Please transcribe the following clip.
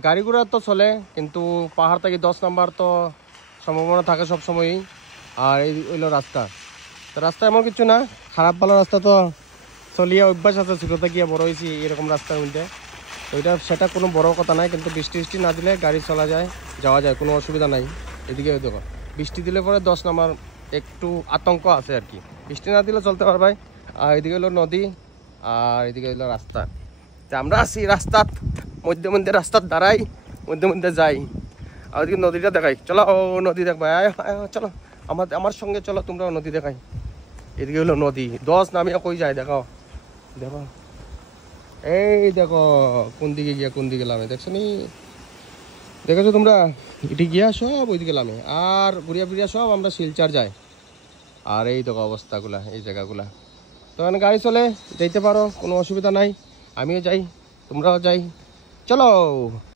গাড়ি ঘোড়া তো চলে, কিন্তু পাহাড় থেকে 10 নাম্বার তো সম্ভাবনা থাকে সব সময়ই। আর এই হইলো রাস্তা, তো রাস্তা এমন কিছু না, খারাপ ভালো রাস্তা তো চলিয়ে অভ্যাস আছে, ছোটোতে গিয়ে বড় হয়েছি এরকম রাস্তার মধ্যে। তো সেটা কোনো বড় কথা নাই, কিন্তু বৃষ্টি টিষ্টি না দিলে গাড়ি চলা যায়, যাওয়া যায়, কোনো অসুবিধা নাই। এদিকে দেখো বৃষ্টি দিলে পরে 10 নাম্বার একটু আতঙ্ক আছে আর কি, বৃষ্টি না দিলে চলতে পারবে। আর এদিকে হলো নদী, আর এদিকে হলো রাস্তা। তা আমরা আছি রাস্তার মধ্যে মধ্যে, রাস্তার দ্বারাই মধ্যে মধ্যে যাই। আর ওদিকে নদীটা দেখাই, চলো ও নদী দেখবা, চলো আমার সঙ্গে চলো, তোমরাও নদী দেখাই। এদিকে হলো নদী, 10 নামিয়া কই যায় দেখো, দেখো এই দেখো কোন দিকে গিয়া কোন দিকে লামে, দেখছো নি, দেখেছো তোমরা? এটি গিয়া সব ওইদিকে লামে, আর ঘুরিয়া ফিরিয়া সব আমরা শিলচর যাই। আর এই দেখো অবস্থাগুলা, এই জায়গাগুলা। তো এখানে গাড়ি চলে, যাইতে পারো, কোনো অসুবিধা নাই। আমিও যাই, তোমরাও যাই, চলো।